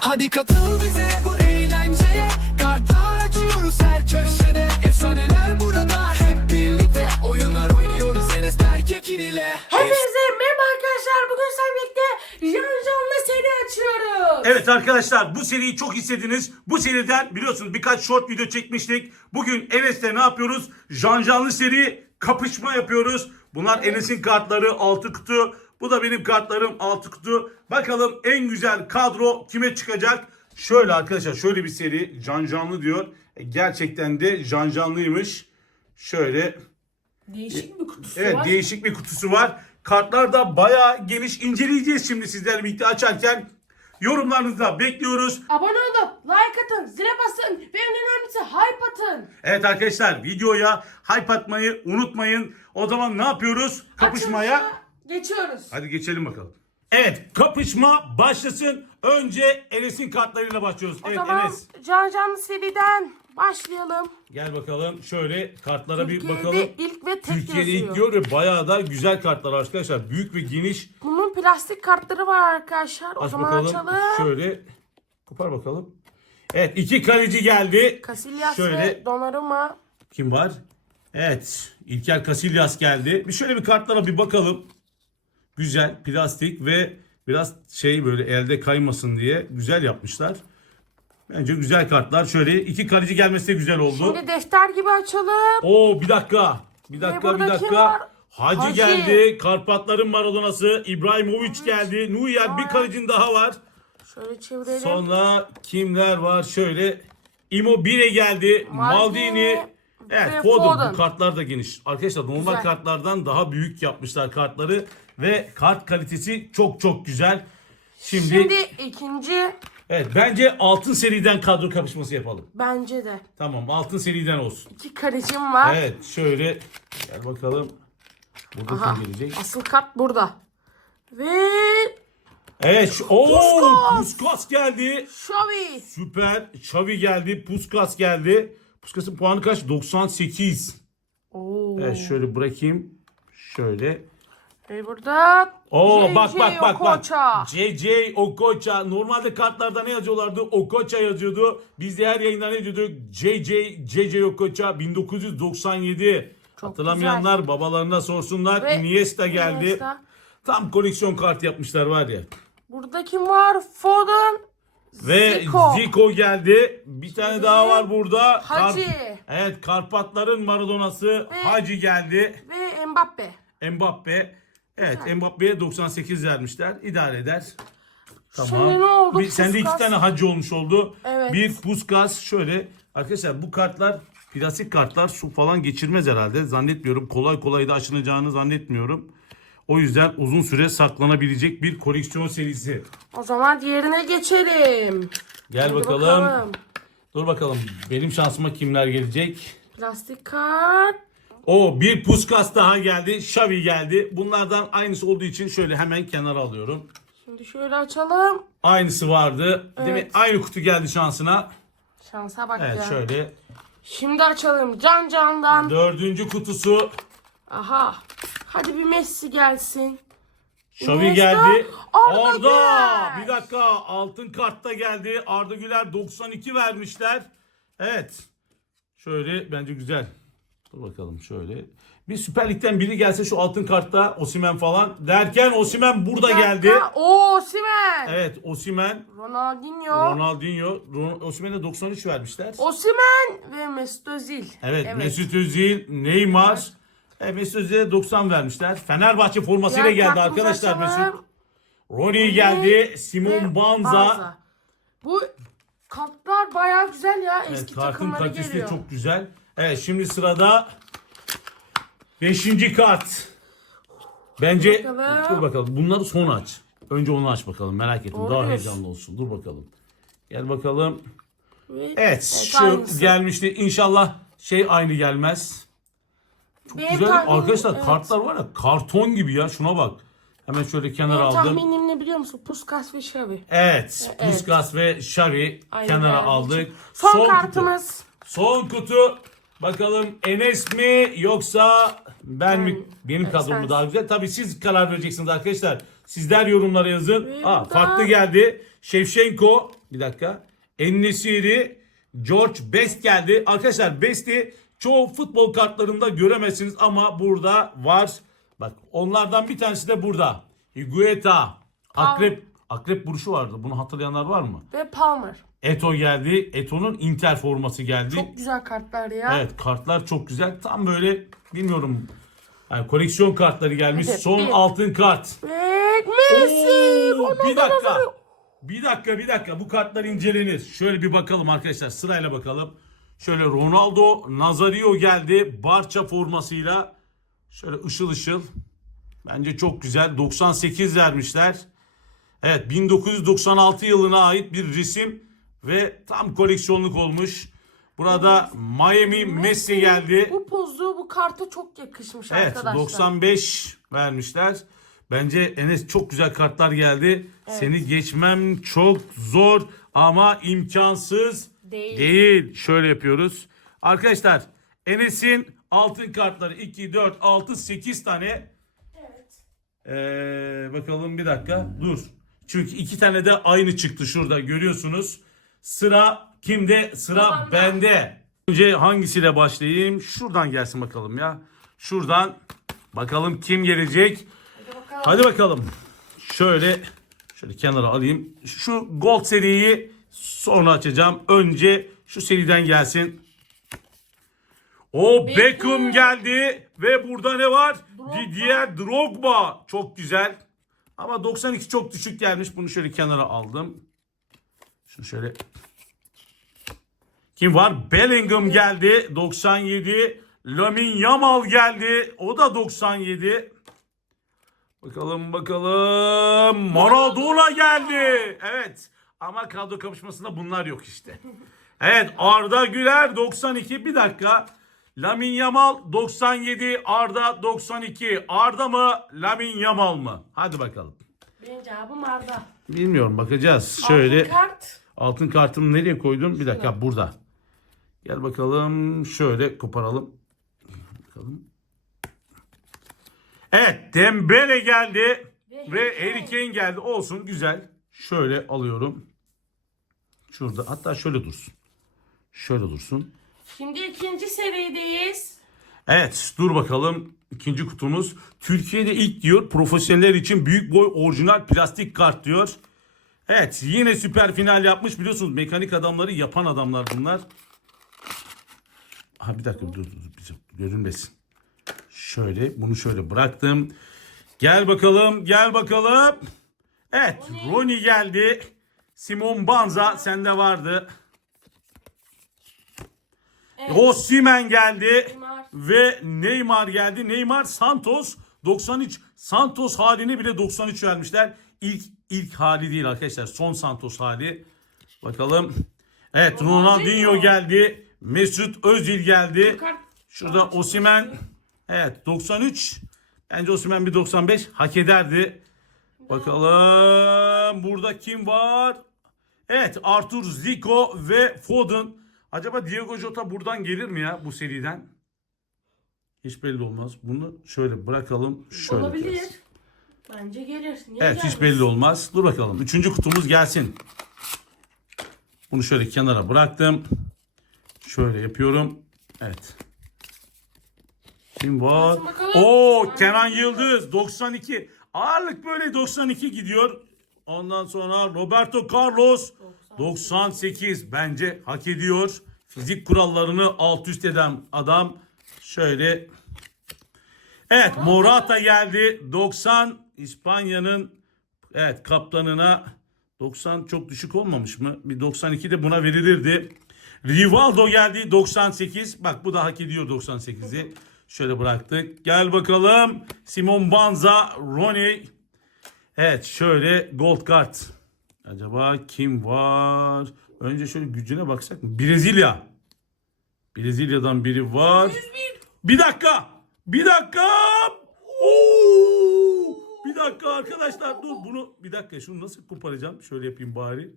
Hadi katıl bize bu eğlenceye Kartlar açıyoruz her köşede Efsaneler burada hep birlikte Oyunlar oynuyoruz Enes Berk ile Hepinize merhaba arkadaşlar. Bugün sizlerle birlikte Can Can'la seri açıyoruz. Evet arkadaşlar bu seriyi çok istediniz. Bu seriden biliyorsunuz birkaç short video çekmiştik. Bugün Enes'le ne yapıyoruz? Janjanlı seri kapışma yapıyoruz. Bunlar Enes'in kartları 6 kutu. Bu da benim kartlarım 6 kutu. Bakalım en güzel kadro kime çıkacak? Şöyle arkadaşlar şöyle bir seri Janjanlı diyor. E, gerçekten de Janjanlıymış. Şöyle Değişik bir kutusu Evet var. değişik bir kutusu var. Kartlar da bayağı geniş inceleyeceğiz şimdi sizlerle birlikte açarken. Yorumlarınızı da bekliyoruz. Abone olun, like atın, zile basın ve en önemlisi hype atın. Evet arkadaşlar videoya hype atmayı unutmayın. O zaman ne yapıyoruz? Kapışmaya. Açılışa geçiyoruz. Hadi geçelim bakalım. Evet kapışma başlasın. Önce Enes'in kartlarıyla başlıyoruz. O evet zaman Enes Can Canlı seriden başlayalım. gel bakalım şöyle kartlara bir Türkiye'de bakalım. ilk ve tek Türkiye'de yazıyor. ilk diyor ve bayağı da güzel kartlar arkadaşlar. Büyük ve geniş. Bunun plastik kartları var arkadaşlar. O Aç zaman bakalım. açalım. Şöyle kopar bakalım. Evet iki kaleci geldi. Casillas Şöyle ve Donnarumma. kim var? Evet İlker Casillas geldi. Bir şöyle bir kartlara bir bakalım. Güzel plastik ve biraz şey böyle elde kaymasın diye güzel yapmışlar. Bence güzel kartlar. Şöyle iki kaleci gelmesi de güzel oldu. Şimdi defter gibi açalım. Oo bir dakika. Bir dakika bir dakika. Hacı, Hacı. geldi. Karpatların Maradona'sı. İbrahimovic geldi. Neuer bir kalecin daha var. Şöyle çevirelim. Sonra kimler var? Şöyle Immobile geldi. Maldini Maldini. Evet ve Foden. Foden. Bu kartlar da geniş. Arkadaşlar normal Güzel. kartlardan daha büyük yapmışlar kartları. Ve kart kalitesi çok çok güzel. Şimdi, Şimdi ikinci evet bence altın seriden kadro kapışması yapalım. bence de. Tamam altın seriden olsun. İki kalecim var. Evet şöyle gel bakalım. Burada Aha, kim gelecek? asıl kart burada. Ve Evet. şu- Oo, Puskas. Puskas geldi. Xavi. Süper. Xavi geldi. Puskas geldi. Puskas'ın puanı kaç? 98. Oo. Evet şöyle bırakayım. Şöyle. Ve burada Oo JJ bak bak bak bak. Okocha. JJ Okocha. Normalde kartlarda ne yazıyorlardı? Okocha yazıyordu. Biz de her yayında ne diyorduk? JJ JJ Okocha 1997. Çok Hatırlamayanlar babalarına sorsunlar. Ve Iniesta geldi. Iniesta. Tam koleksiyon kart yapmışlar var ya. Burada kim var? Foden. Ve Zico. Zico, geldi. Bir tane daha var burada. Hacı. evet Karpatların Maradona'sı Hacı geldi. Ve Mbappe. Mbappe. Evet. Mbappe'ye 98 vermişler. İdare eder. Tamam. Şimdi ne oldu? Bir, sende iki Puskas. tane hacı olmuş oldu. Evet. Bir Puskas şöyle. Arkadaşlar bu kartlar plastik kartlar su falan geçirmez herhalde. Zannetmiyorum. Kolay kolay da açılacağını zannetmiyorum. O yüzden uzun süre saklanabilecek bir koleksiyon serisi. O zaman diğerine geçelim. Gel Hadi bakalım. Dur bakalım benim şansıma kimler gelecek? Plastik kart. O bir Puskas daha geldi. Xavi geldi. Bunlardan aynısı olduğu için şöyle hemen kenara alıyorum. Şimdi şöyle açalım. Aynısı vardı. Değil mi? Evet. Aynı kutu geldi şansına. Şansa bak Evet ya. şöyle. Şimdi açalım. Can Can'dan. Dördüncü kutusu. Aha. Hadi bir Messi gelsin. Xavi Iniesta, geldi. Arda Arda. Güler. Bir dakika. Altın kartta geldi. Arda Güler 92 vermişler. Evet. Şöyle bence güzel. Dur bakalım şöyle. Bir Süper Lig'den biri gelse şu altın kartta Osimen falan derken Osimen burada geldi. Oo Osimhen. Evet Osimen, Ronaldinho. Ronaldinho, Ron- Osimhen'e 93 vermişler. Osimhen ve Mesut Özil. Evet, Mesut Özil, Neymar. Evet, Mesut Özil'e 90 vermişler. Fenerbahçe formasıyla Diğer geldi arkadaşlar. Mesut. Rooney geldi, Ve Simon Banza. Bu kartlar bayağı güzel ya. Evet, Eski kartın takımları kalitesi de geliyor. çok güzel. Evet, şimdi sırada 5. kart. Bence Bakalım. dur bakalım. Bunları son aç. Önce onu aç bakalım. Merak ettim. Doğru Daha diyorsun. heyecanlı olsun. Dur bakalım. Gel bakalım. Ve- Evet, şu aynısı. gelmişti. İnşallah şey aynı gelmez. Benim Güzel. tahminim- Arkadaşlar evet. kartlar var ya karton gibi ya. Şuna bak. Hemen şöyle kenara Benim aldım. tahminim ne biliyor musun? Puskas ve Xavi. Evet. Evet. Puskas ve Aynı kenara geldi. aldık. Son, kutu. kartımız. Son kutu. Bakalım Enes mi yoksa ben mi? Benim kadrom mu daha güzel? Tabii siz karar vereceksiniz arkadaşlar. Sizler yorumlara yazın. Aa, farklı geldi. Şevşenko. Bir dakika. Ennesiri, George Best geldi. Arkadaşlar Best'i çoğu futbol kartlarında göremezsiniz ama burada var. Bak onlardan bir tanesi de burada. Higueta. Akrep. Akrep buruşu vardı. Bunu hatırlayanlar var mı? Ve Palmer. Eto geldi. Eto'nun Inter forması geldi. Çok güzel kartlar ya. Evet kartlar çok güzel. Tam böyle bilmiyorum. Yani koleksiyon kartları gelmiş. Evet, Son bir. altın kart. Ve Messi. Oo, bir dakika. Bir dakika bir dakika bu kartlar incelenir. Şöyle bir bakalım arkadaşlar sırayla bakalım. Şöyle Ronaldo Nazario geldi Barça formasıyla. Şöyle ışıl ışıl. Bence çok güzel. 98 vermişler. Evet 1996 yılına ait bir resim ve tam koleksiyonluk olmuş. Burada Miami Messi geldi. Bu pozu bu karta çok yakışmış Evet arkadaşlar. 95 vermişler. Bence Enes çok güzel kartlar geldi. Seni geçmem çok zor ama imkansız Değil. değil. Şöyle yapıyoruz. Arkadaşlar Enes'in altın kartları 2, 4, 6, 8 tane. Evet. Ee, bakalım bir dakika dur. Çünkü iki tane de aynı çıktı şurada görüyorsunuz. Sıra kimde? Sıra Babamda. bende. Önce hangisiyle başlayayım? Şuradan gelsin bakalım ya. Şuradan bakalım kim gelecek. Hadi bakalım. Hadi bakalım. Şöyle şöyle kenara alayım. Şu Gold seriyi sonra açacağım. Önce şu seriden gelsin. O Beckham, Beckham. geldi ve burada ne var? Drogba. Didier Drogba. Çok güzel. Ama 92 çok düşük gelmiş. Bunu şöyle kenara aldım. Şunu şöyle kim var? Bellingham geldi. 97. Lamin Yamal geldi. O da 97. Bakalım bakalım. Maradona geldi. Evet. Ama kadro kapışmasında bunlar yok işte. Evet Arda Güler 92. Bir dakika. Lamin Yamal 97. Arda 92. Arda mı? Lamin Yamal mı? Hadi bakalım. Benim cevabım Arda. Bilmiyorum bakacağız. Şöyle. Altın kart. Altın kartımı nereye koydum? Bir dakika burada. Gel bakalım. Şöyle koparalım. Bakalım. Evet Dembele geldi. Ve Harry Kane geldi. Olsun güzel. Şöyle alıyorum. Şurada hatta şöyle dursun. Şöyle dursun. Şimdi ikinci serideyiz. Evet dur bakalım. İkinci kutumuz. Türkiye'de ilk diyor profesyoneller için büyük boy orijinal plastik kart diyor. Evet yine süper final yapmış biliyorsunuz mekanik adamları yapan adamlar bunlar. Ha bir dakika dur dur dur görünmesin. Şöyle bunu şöyle bıraktım. Gel bakalım gel bakalım. Evet Ronnie geldi. Simon Banza sende vardı. Evet. Osimhen geldi. Neymar. Ve Neymar geldi. Neymar Santos 93 Santos halini bile 93 vermişler. İlk ilk hali değil arkadaşlar. Son Santos hali. Bakalım. Evet Ronaldinho. Geldi. Mesut Özil geldi. Şurada Osimhen. Evet 93. Bence Osimhen bir 95 hak ederdi. Bakalım burada kim var? Evet Arthur Zico ve Foden. Acaba Diego Jota buradan gelir mi ya bu seriden? Hiç belli olmaz. Bunu şöyle bırakalım. Şöyle Olabilir. biraz. Bence gelir. Niye Evet hiç gelmez? belli olmaz. Dur bakalım. Üçüncü kutumuz gelsin. Bunu şöyle kenara bıraktım. Şöyle yapıyorum. Evet. Kim var? Oo Kenan Yıldız 92. Ağırlık böyle 92 gidiyor. Ondan sonra Roberto Carlos 98 bence hak ediyor. Fizik kurallarını alt üst eden adam. Şöyle Evet Morata geldi. 90 İspanya'nın evet kaptanına 90 çok düşük olmamış mı? Bir 92 de buna verilirdi. Rivaldo geldi 98. Bak bu da hak ediyor 98'i. Şöyle bıraktık. Gel bakalım. Simon Banza, Ronnie. Evet şöyle gold kart. Acaba kim var? Önce şöyle gücüne baksak mı? Brezilya. Brezilya'dan biri var. Bir dakika. Bir dakika. Oo! Dakika arkadaşlar dur bunu bir dakika şunu nasıl koparacağım? Şöyle yapayım bari.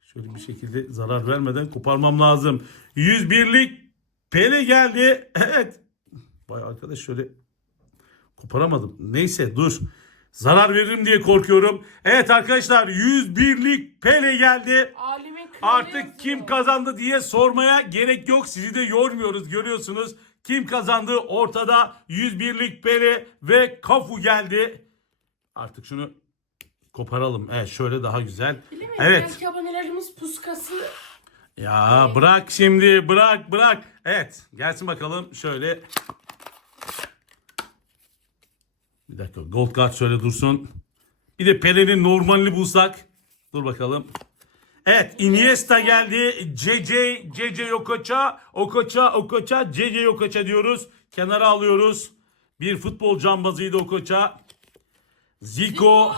Şöyle bir şekilde zarar vermeden koparmam lazım. 101'lik Pele geldi. Evet. Vay arkadaş şöyle koparamadım. Neyse dur. Zarar veririm diye korkuyorum. Evet arkadaşlar 101'lik Pele geldi. Artık kim kazandı diye sormaya gerek yok. Sizi de yormuyoruz görüyorsunuz. Kim kazandı ortada 101'lik Pele ve Kafu geldi. Artık şunu koparalım. Evet şöyle daha güzel. Bilemeyiz. Evet. Belki abonelerimiz puskası. Ya bırak şimdi bırak bırak. Evet gelsin bakalım şöyle. Bir dakika gold card şöyle dursun. Bir de Pele'nin normalini bulsak. Dur bakalım. Evet Iniesta geldi. CC, CC Okocha, Okocha, Okocha, CC Okocha diyoruz. Kenara alıyoruz. Bir futbol cambazıydı Okocha. Zico,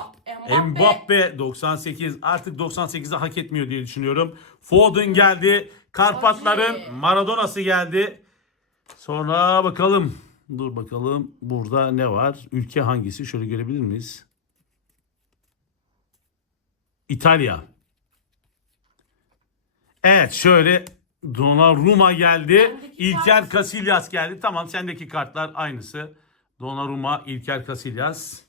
Mbappe. Mbappe. 98 artık 98'i hak etmiyor diye düşünüyorum. Foden geldi. Karpatların. Maradona'sı geldi. Sonra bakalım. Dur bakalım burada ne var? Ülke hangisi? Şöyle görebilir miyiz? İtalya. Evet şöyle Donnarumma geldi. İlker Casillas geldi. Tamam sendeki kartlar aynısı. Donnarumma, İlker Casillas.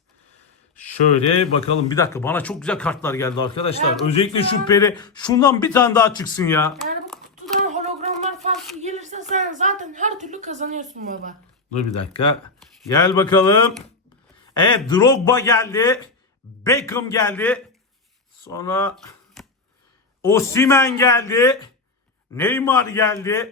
Şöyle bakalım bir dakika bana çok güzel kartlar geldi arkadaşlar. Evet, Özellikle güzel. şu peri şundan bir tane daha çıksın ya. Yani bu kutudan hologramlar farklı gelirse sen zaten her türlü kazanıyorsun baba. Dur bir dakika. Gel bakalım. Evet Drogba geldi. Beckham geldi. Sonra Osimen geldi. Neymar geldi.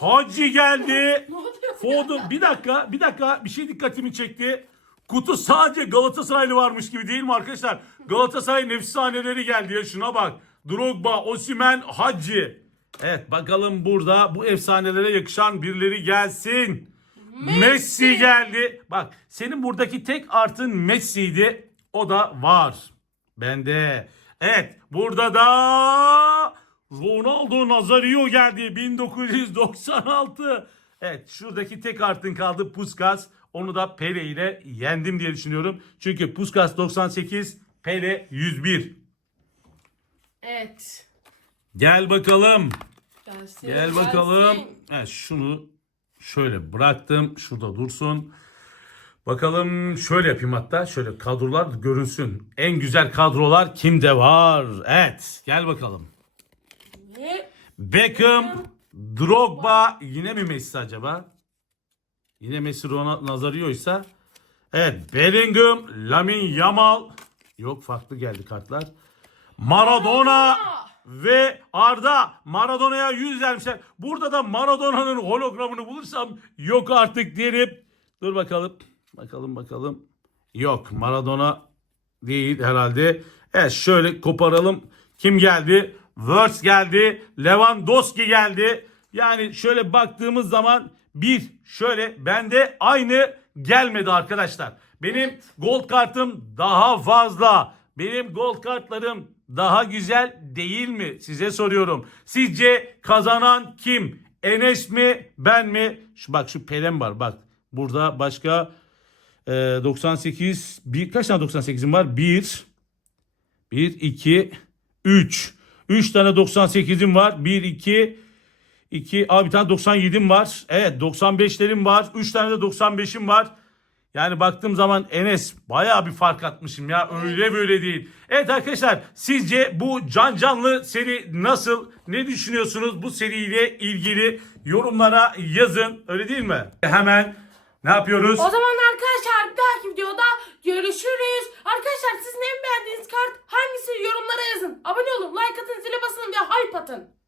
Hacı geldi. Foden bir dakika bir dakika bir şey dikkatimi çekti. Kutu sadece Galatasaraylı varmış gibi değil mi arkadaşlar? Galatasaray'ın efsaneleri geldi ya şuna bak. Drogba, Osimen, Hacı. Evet bakalım burada bu efsanelere yakışan birileri gelsin. Messi. Messi. geldi. Bak senin buradaki tek artın Messi'ydi. O da var. Bende. Evet burada da Ronaldo Nazario geldi 1996. Evet şuradaki tek artın kaldı Puskas. Onu da Pele ile yendim diye düşünüyorum. Çünkü Puskas 98, Pele 101. Evet. Gel bakalım. Gelsin, Gel bakalım. gelsin. Evet şunu şöyle bıraktım. Şurada dursun. Bakalım şöyle yapayım hatta. Şöyle kadrolar görünsün. En güzel kadrolar kimde var? Evet. Gel bakalım. Ve Beckham, Drogba, yine mi Messi acaba? Yine Messi Ronaldo Nazario'ysa. Evet, Bellingham, Lamin Yamal. Yok farklı geldi kartlar. Maradona ve Arda. Maradona'ya 100 vermişler. Burada da Maradona'nın hologramını bulursam yok artık derim. Dur bakalım. Bakalım bakalım. Yok Maradona değil herhalde. Evet şöyle koparalım. Kim geldi? Wirtz geldi. Lewandowski geldi. Yani şöyle baktığımız zaman bir şöyle bende aynı gelmedi arkadaşlar. Benim gold kartım daha fazla. Benim gold kartlarım daha güzel değil mi? Size soruyorum. Sizce kazanan kim? Enes mi? Ben mi? Şu bak şu Pelem var bak. Burada başka e, 98 bir kaç tane 98'im var? 1 1 2 3 3 tane 98'im var. 1 2 2 Aa bir tane 97'im var. Evet 95'lerim var. 3 tane de 95'im var. Yani baktığım zaman Enes bayağı bir fark atmışım ya. Öyle böyle değil. Evet arkadaşlar sizce bu can canlı seri nasıl? Ne düşünüyorsunuz bu seriyle ilgili? Yorumlara yazın. Öyle değil mi? Hemen ne yapıyoruz? o zaman arkadaşlar bir dahaki videoda görüşürüz. Arkadaşlar sizin en beğendiğiniz kart hangisi yorumlara yazın. Abone olun, like atın, zile basın ve hype atın.